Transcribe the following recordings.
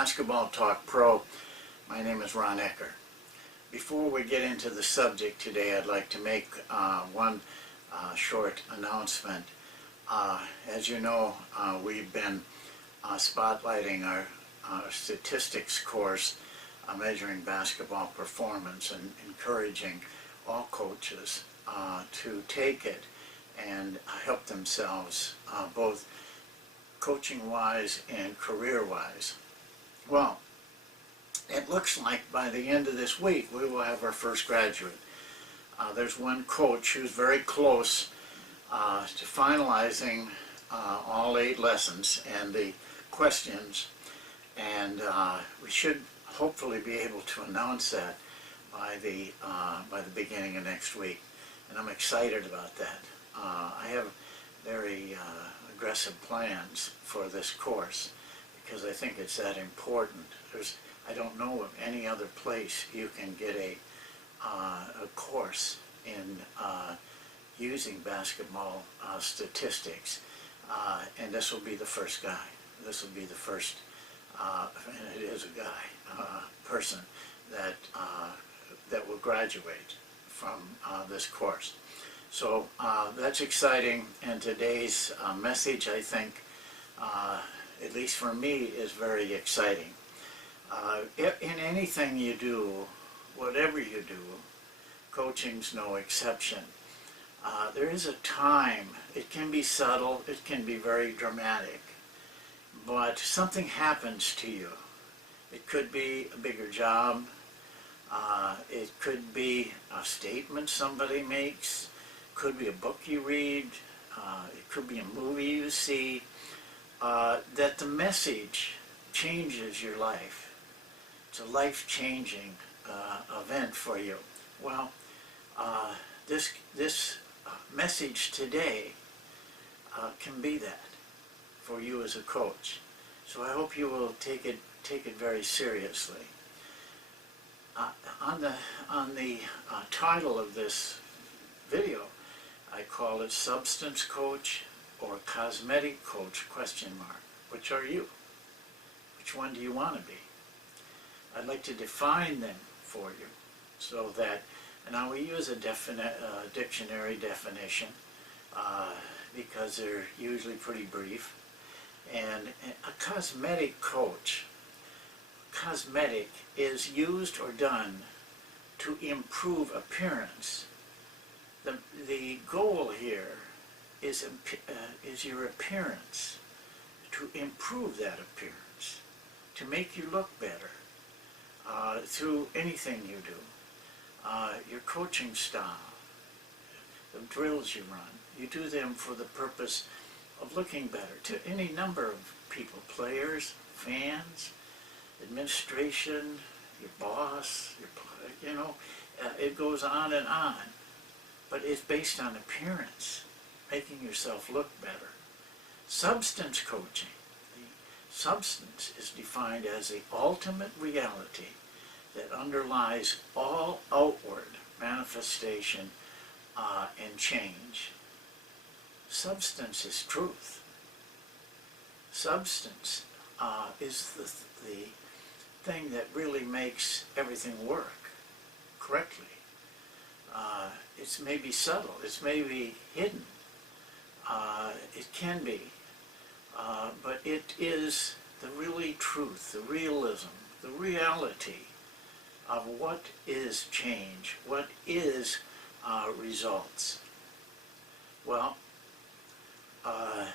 Basketball Talk Pro. My name is Ron Ekker. Before we get into the subject today, I'd like to make one short announcement. As you know, we've been spotlighting our statistics course measuring basketball performance and encouraging all coaches to take it and help themselves both coaching-wise and career-wise. Well, it looks like by the end of this week we will have our first graduate. There's one coach who's very close to finalizing all 8 lessons and the questions, and we should hopefully be able to announce that by the beginning of next week, and I'm excited about that. I have very aggressive plans for this course because I think it's that important. I don't know of any other place you can get a course in using basketball statistics, and this will be the first guy. This will be the first, and it is a guy, person that will graduate from this course. So that's exciting, and today's message, I think, at least for me, is very exciting. In anything you do, whatever you do, coaching's no exception. There is a time, it can be subtle, it can be very dramatic, but something happens to you. It could be a bigger job, it could be a statement somebody makes, could be a book you read, it could be a movie you see, that the message changes your life. It's a life-changing event for you. Well, this message today can be that for you as a coach. So I hope you will take it very seriously. On the title of this video, I call it Substance Coach or Cosmetic Coach ? Which are you? Which one do you want to be? I'd like to define them for you so that, and now we use a dictionary definition because they're usually pretty brief. And a cosmetic coach, cosmetic is used or done to improve appearance. The goal here is your appearance, to improve that appearance, to make you look better through anything you do. Your coaching style, the drills you run, you do them for the purpose of looking better to any number of people, players, fans, administration, your boss, it goes on and on. But it's based on appearance, making yourself look better. Substance coaching. The substance is defined as the ultimate reality that underlies all outward manifestation and change. Substance is truth. Substance is the thing that really makes everything work correctly. It's maybe subtle, it's maybe hidden, it can be, but it is the really truth, the realism, the reality of what is change, what is results. Well, I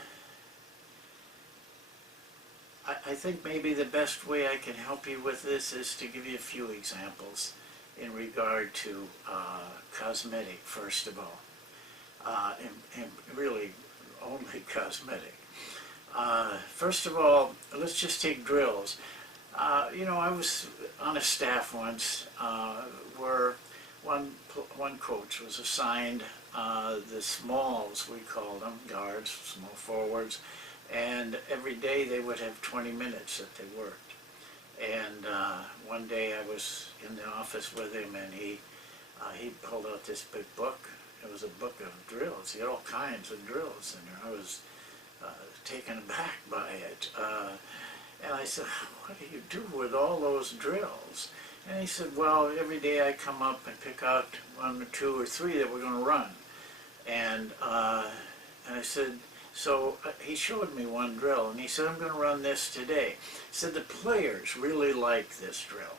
think maybe the best way I can help you with this is to give you a few examples in regard to cosmetic, first of all, and really only cosmetic. First of all, let's just take drills. I was on a staff once where one coach was assigned the smalls, we called them, guards, small forwards, and every day they would have 20 minutes that they worked. And one day I was in the office with him, and he pulled out this big book. It was a book of drills. He had all kinds of drills in there. I was taken aback by it. And I said, what do you do with all those drills? And he said, well, every day I come up and pick out 1 or 2 or 3 that we're going to run. And I said, so he showed me one drill, and he said, I'm going to run this today. He said, the players really like this drill.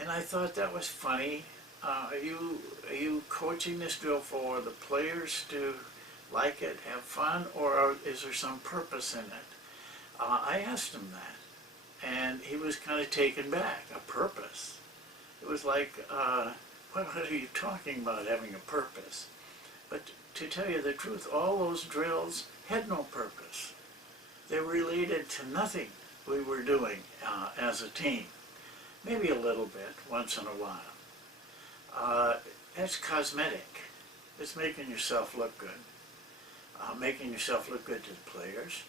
And I thought that was funny. Are you coaching this drill for the players to like it, have fun, or is there some purpose in it? I asked him that, and he was kind of taken back. A purpose? It was like, what are you talking about, having a purpose? But to tell you the truth, all those drills had no purpose. They related to nothing we were doing as a team. Maybe a little bit, once in a while. That's cosmetic. It's making yourself look good. Making yourself look good to the players,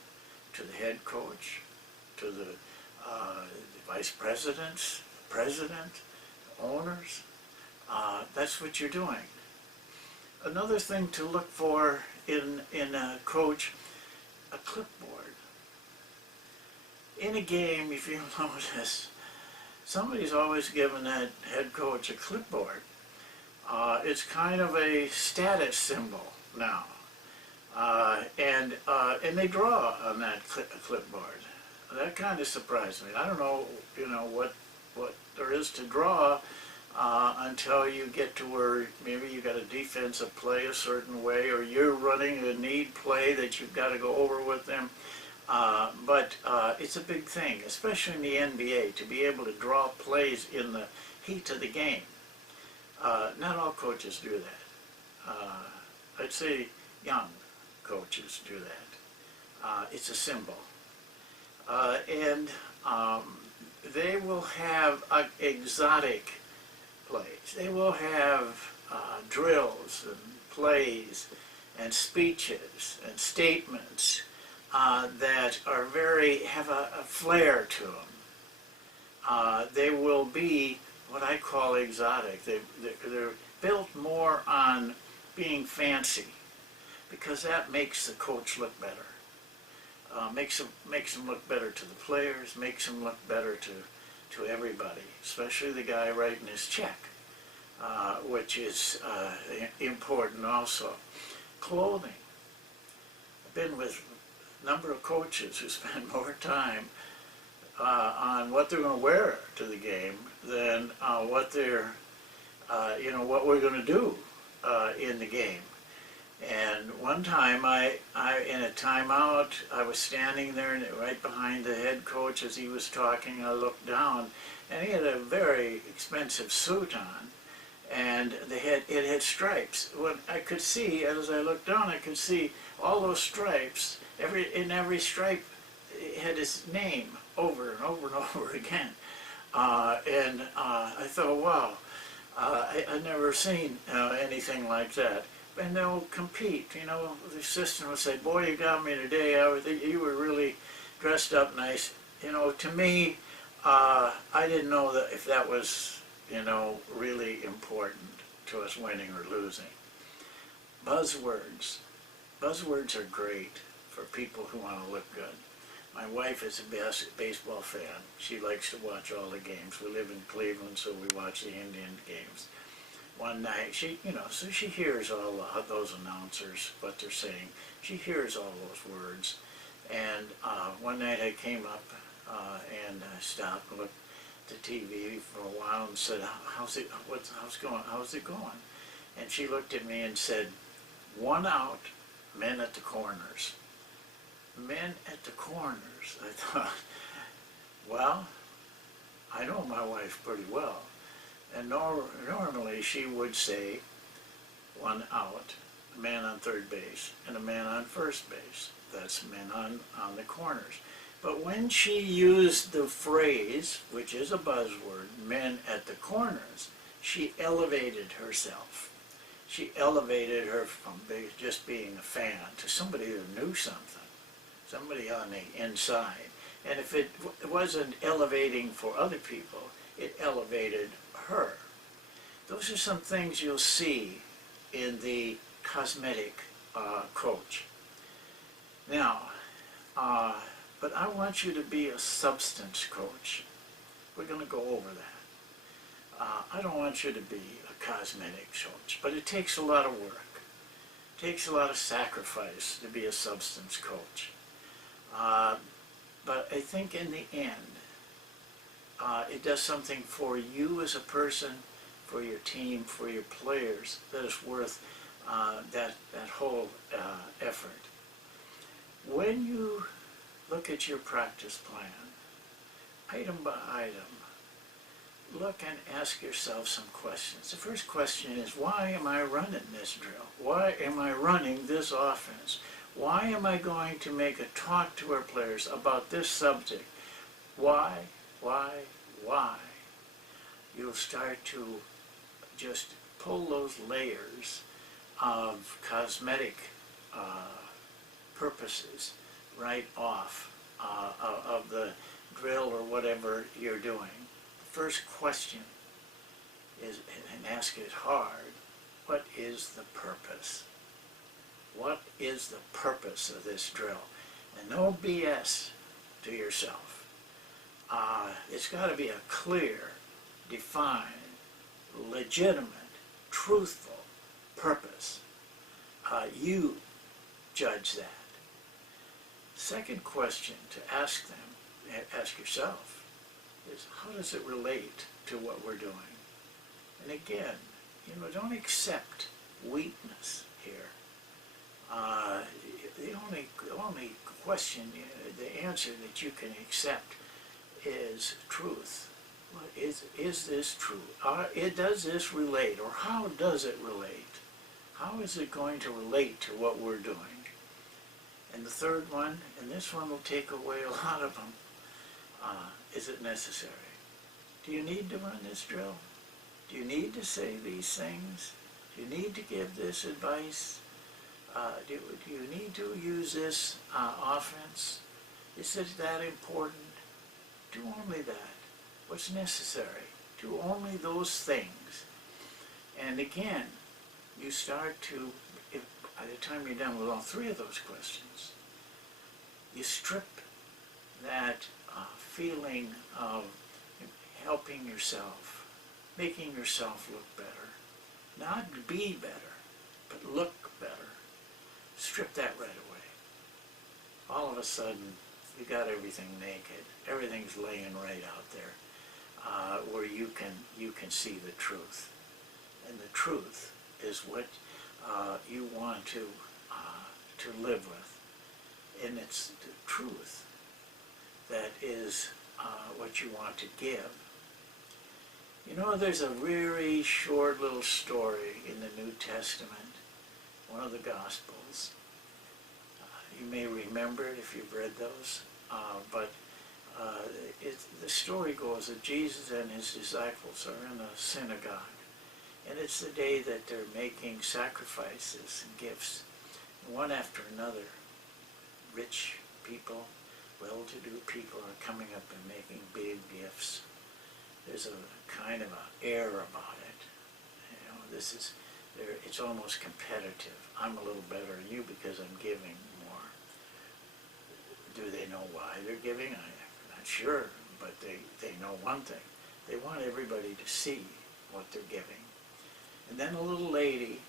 to the head coach, to the vice presidents, president, owners. That's what you're doing. Another thing to look for in a coach, a clipboard. In a game, if you notice, somebody's always given that head coach a clipboard. It's kind of a status symbol now. And they draw on that clipboard. That kind of surprised me. I don't know, what there is to draw until you get to where maybe you got a defensive play a certain way, or you're running a need play that you've got to go over with them. But it's a big thing, especially in the NBA, to be able to draw plays in the heat of the game. Not all coaches do that. I'd say young coaches do that. It's a symbol. And they will have exotic plays. They will have drills and plays and speeches and statements that are have a flair to them. They will be what I call exotic. They're built more on being fancy, because that makes the coach look better. Makes them look better to the players, makes them look better to everybody, especially the guy writing his check, which is important also. Clothing. I've been with a number of coaches who spend more time on what they're going to wear to the game than what they're, what we're going to do in the game. And one time, in a timeout, I was standing there right behind the head coach as he was talking. I looked down, and he had a very expensive suit on, and it had stripes. What I could see, as I looked down, I could see all those stripes. In every stripe, it had his name over and over and over again. And I thought, wow, I'd never seen anything like that. And they'll compete, the assistant will say, boy, you got me today, you were really dressed up nice. To me, I didn't know that if that was, really important to us winning or losing. Buzzwords. Buzzwords are great for people who want to look good. My wife is a baseball fan. She likes to watch all the games. We live in Cleveland, so we watch the Indian games. One night, so she hears all those announcers, what they're saying. She hears all those words. And one night I came up and I stopped and looked at the TV for a while and said, how's it going? And she looked at me and said, 1 out, men at the corners. Men at the corners. I thought, well, I know my wife pretty well. And normally she would say 1 out, a man on third base and a man on first base. That's men on the corners. But when she used the phrase, which is a buzzword, men at the corners, she elevated herself. She elevated her from just being a fan to somebody who knew something, somebody on the inside. And if it wasn't elevating for other people, it elevated her. Those are some things you'll see in the cosmetic coach. Now, But I want you to be a substance coach. We're going to go over that. I don't want you to be a cosmetic coach, but it takes a lot of work. It takes a lot of sacrifice to be a substance coach. But I think in the end, it does something for you as a person, for your team, for your players, that is worth that whole effort. When you look at your practice plan, item by item, look and ask yourself some questions. The first question is, why am I running this drill? Why am I running this offense? Why am I going to make a talk to our players about this subject? Why? You'll start to just pull those layers of cosmetic purposes right off of the drill or whatever you're doing. The first question is, and ask it hard, what is the purpose? What is the purpose of this drill? And no BS to yourself. It's got to be a clear, defined, legitimate, truthful purpose. You judge that. Second question to ask them, ask yourself, is how does it relate to what we're doing? And again, don't accept weakness here. The only question, the answer that you can accept is truth. Well, is this true? Does this relate, or how does it relate? How is it going to relate to what we're doing? And the third one, and this one will take away a lot of them, is it necessary? Do you need to run this drill? Do you need to say these things? Do you need to give this advice? Do you need to use this offense? Is it that important? Do only that. What's necessary? Do only those things. And again, you start to, by the time you're done with all three of those questions, you strip that feeling of helping yourself, making yourself look better. Not be better, but look better. Strip that right away. All of a sudden, you got everything naked. Everything's laying right out there, where you can see the truth. And the truth is what you want to live with. And it's the truth that is what you want to give. There's a very short little story in the New Testament, one of the Gospels. You may remember it if you've read those, but the story goes that Jesus and his disciples are in a synagogue, and it's the day that they're making sacrifices and gifts, one after another. Rich people, well-to-do people are coming up and making big gifts. There's a kind of an air about it. It's almost competitive. I'm a little better than you because I'm giving more. Do they know why they're giving? I'm not sure, but they know one thing. They want everybody to see what they're giving. And then a little lady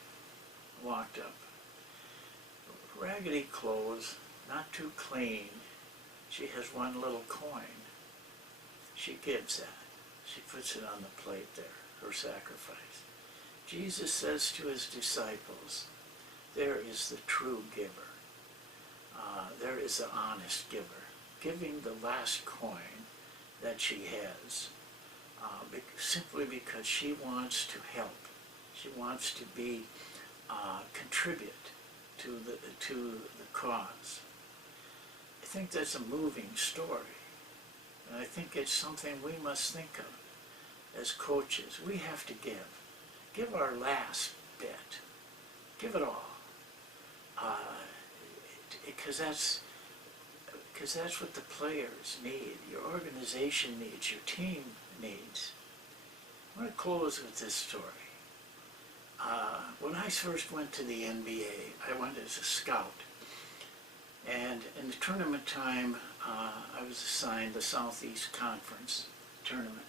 walked up. Raggedy clothes, not too clean. She has one little coin. She gives that. She puts it on the plate there, her sacrifice. Jesus says to his disciples, there is the true giver. There is the honest giver, giving the last coin that she has, simply because she wants to help. She wants to contribute to the cause. I think that's a moving story, and I think it's something we must think of as coaches. We have to give our last bit, give it all, because that's what the players need, your organization needs, your team needs. I want to close with this story. When I first went to the NBA, I went as a scout. And in the tournament time, I was assigned the Southeast Conference tournament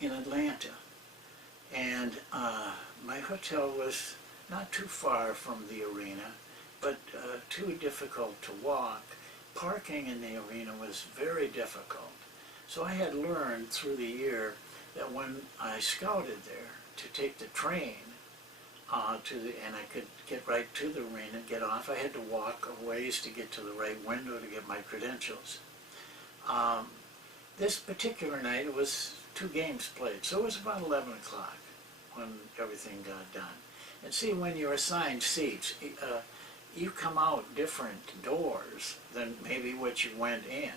in Atlanta. And my hotel was not too far from the arena, but too difficult to walk. Parking in the arena was very difficult. So I had learned through the year that when I scouted there to take the train and I could get right to the arena, get off, I had to walk a ways to get to the right window to get my credentials. This particular night, it was 2 games played, so it was about 11 o'clock when everything got done. And see, when you're assigned seats, you come out different doors than maybe what you went in.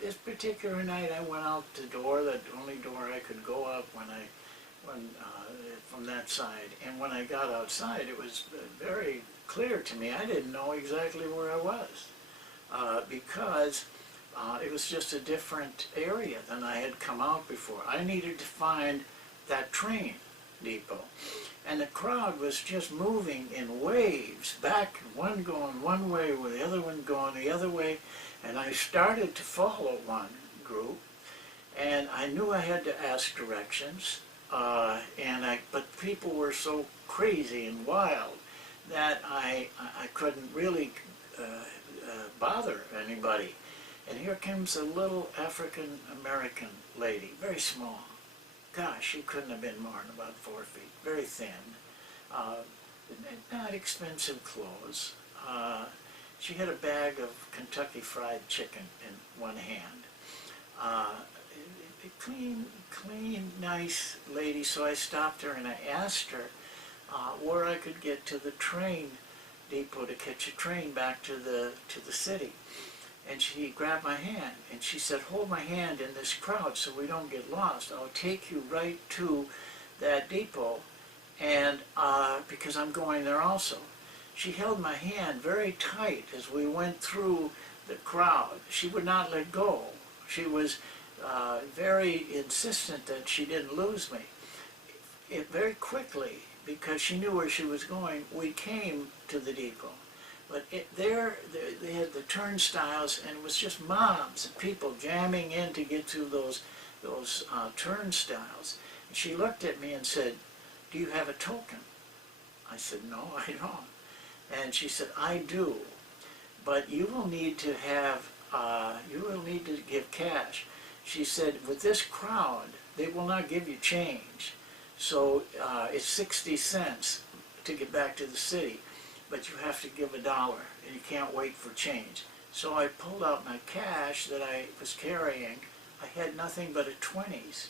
This particular night, I went out the door, the only door I could go up from that side. And when I got outside, it was very clear to me. I didn't know exactly where I was because it was just a different area than I had come out before. I needed to find that train depot. And the crowd was just moving in waves, back, one going one way with the other one going the other way. And I started to follow one group, and I knew I had to ask directions, but people were so crazy and wild that I couldn't really bother anybody. And here comes a little African-American lady, very small. Gosh, she couldn't have been more than about 4 feet, very thin, not expensive clothes. She had a bag of Kentucky Fried Chicken in one hand. Clean, nice lady. So I stopped her and I asked her where I could get to the train depot to catch a train back to the city. And she grabbed my hand and she said, "Hold my hand in this crowd so we don't get lost. I'll take you right to that depot, and because I'm going there also." She held my hand very tight as we went through the crowd. She would not let go. She was very insistent that she didn't lose me. Very quickly, because she knew where she was going, we came to the depot. But there they had the turnstiles, and it was just mobs of people jamming in to get through those turnstiles. And she looked at me and said, "Do you have a token?" I said, "No, I don't." And she said, "I do, but you will need to give cash." She said, "With this crowd, they will not give you change. So it's 60 cents to get back to the city, but you have to give $1, and you can't wait for change." So I pulled out my cash that I was carrying. I had nothing but a 20s.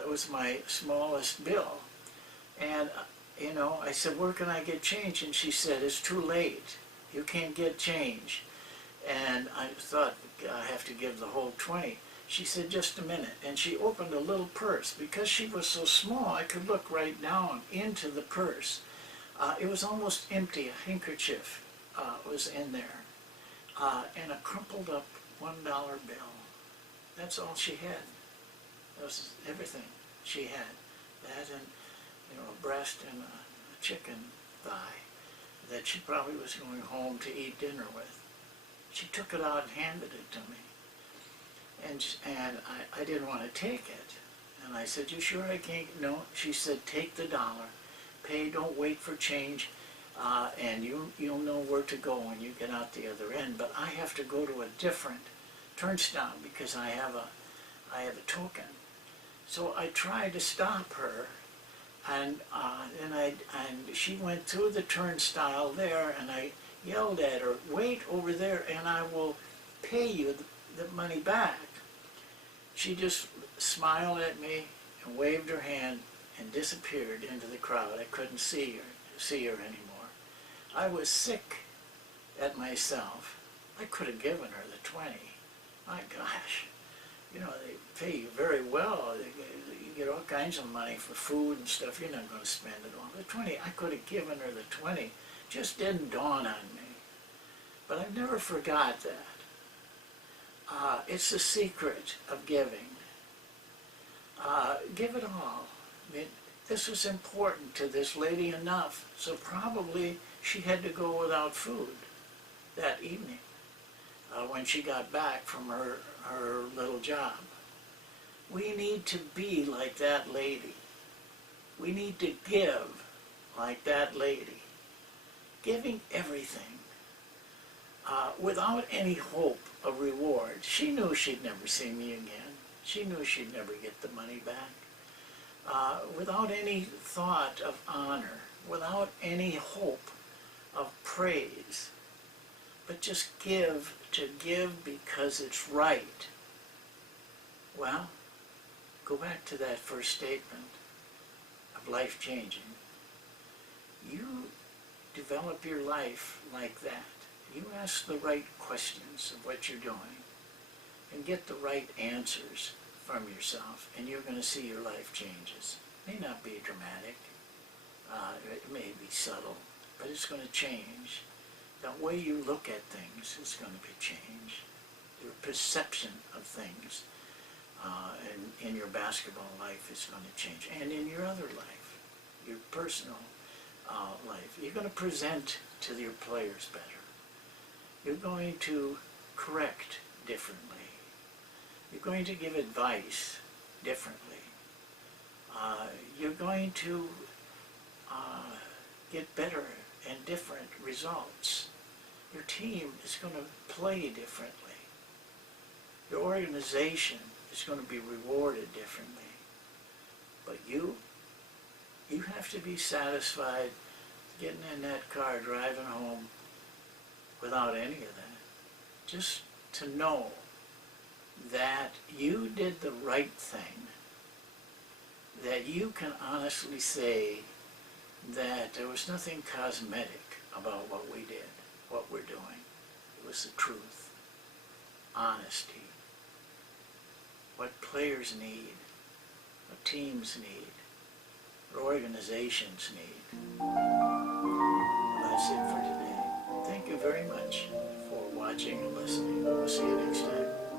It was my smallest bill. And I said, "Where can I get change?" And she said, "It's too late. You can't get change." And I thought, I have to give the whole 20. She said, "Just a minute." And she opened a little purse. Because she was so small, I could look right down into the purse. It was almost empty. A handkerchief was in there. And a crumpled up $1 bill. That's all she had. That was everything she had. That and a breast and a chicken thigh that she probably was going home to eat dinner with. She took it out and handed it to me. And I didn't want to take it. And I said, "You sure I can't?" "No." She said, "Take the $1. Pay, don't wait for change, and you'll know where to go when you get out the other end. But I have to go to a different turnstile because I have a token." So I tried to stop her, and she went through the turnstile there, and I yelled at her, "Wait over there, and I will pay you the money back." She just smiled at me and waved her hand and disappeared into the crowd. I couldn't see her anymore. I was sick at myself. I could have given her the 20. My gosh, they pay you very well. You get all kinds of money for food and stuff. You're not going to spend it all. The 20, I could have given her the 20. Just didn't dawn on me. But I never forgot that. It's the secret of giving. Give it all. I mean, this was important to this lady enough, so probably she had to go without food that evening. when she got back from her little job. We need to be like that lady. We need to give like that lady, giving everything without any hope of reward. She knew she'd never see me again. She knew she'd never get the money back. Without any thought of honor, without any hope of praise, but just give to give because it's right. Well, go back to that first statement of life changing. You develop your life like that. You ask the right questions of what you're doing and get the right answers from yourself, and you're going to see your life changes. It may not be dramatic, it may be subtle, but it's going to change. The way you look at things is going to be changed. Your perception of things in your basketball life is going to change, and in your other life, your personal life. You're going to present to your players better. You're going to correct differently. You're going to give advice differently. You're going to get better and different results. Your team is going to play differently. Your organization is going to be rewarded differently. But you have to be satisfied getting in that car, driving home without any of that. Just to know that you did the right thing, that you can honestly say that there was nothing cosmetic about what we did, what we're doing. It was the truth, honesty, what players need, what teams need, what organizations need. Well, that's it for today. Thank you very much for watching and listening. We'll see you next time.